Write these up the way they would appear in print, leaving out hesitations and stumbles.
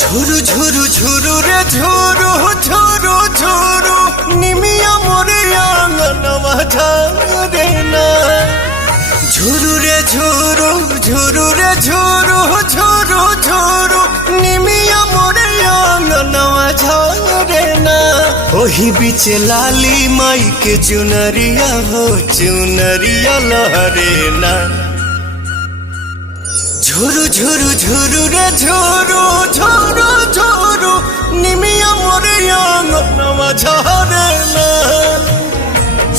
ঝুরু ঝুরু ঝুরু রে ঝুরু ঝুরু ঝুরু নিমিয়া মোরে আঙ্গনवा ঝরে না। ঝুরু রে ঝুরু ঝুরু রে ঝুরু ঝুরু ঝুরু নিমিয়া মোরে আঙ্গনवा ঝরে না। ओही बीच लाली माई के चुनरिया हो चुनरिया लहरे ना। झुरु झुरु झुरु रे झुरु झुरु झुरु निमिया मोरे आंगनवा झरे ना।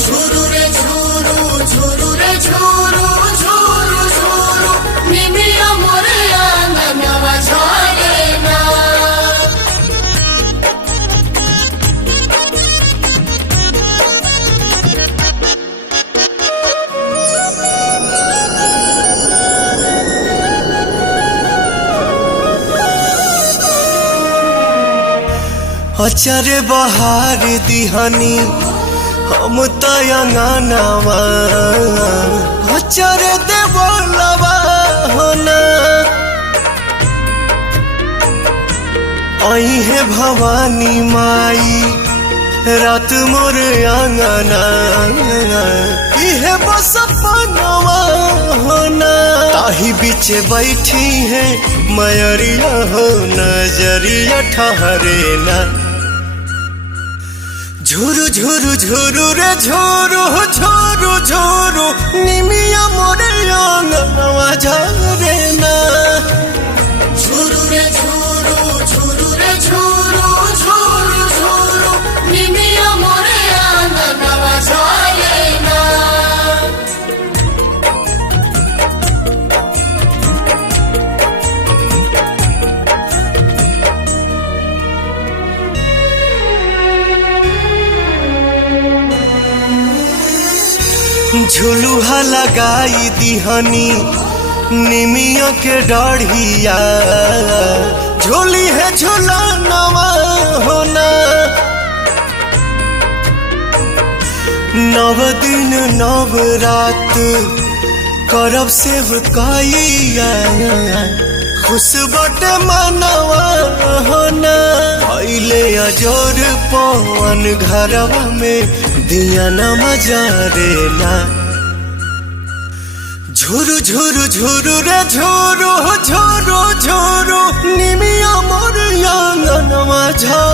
झुरु रे झुरु झुरु रे झुरु झुरु झुरु निमिया मोरे आंगनवा झरे ना। अचरे बहार दिहानी हम तयंगनवा अचरे देवलवा होना। आई है भवानी माई रात मोर आंगना इहे बस पनवा होना। ताही बीच बैठी है मयरिया हो नजरिया ठहरे ना। झुरु झुरु झुरु रे झुरु झुरु झुरु निमिया मोरे आंगनवा झरे ना। झुरु रे झुरु झुरु रे झुरु झुरु झुरु निमिया मोरे आंगनवा झरे ना। झुलुहा लगाई दिहनी निमिया के डढ़िया झोली है झुलनवा होना। नव दिन नव रात करब सेवकाइया खुश बटे मनवा होना। भइले अजोर पवन घरवा में दिया न मजारे ना। झुरु झुरु झुरु रे झुरु झुरु झुरु निमिया मोर आंगनवा झरे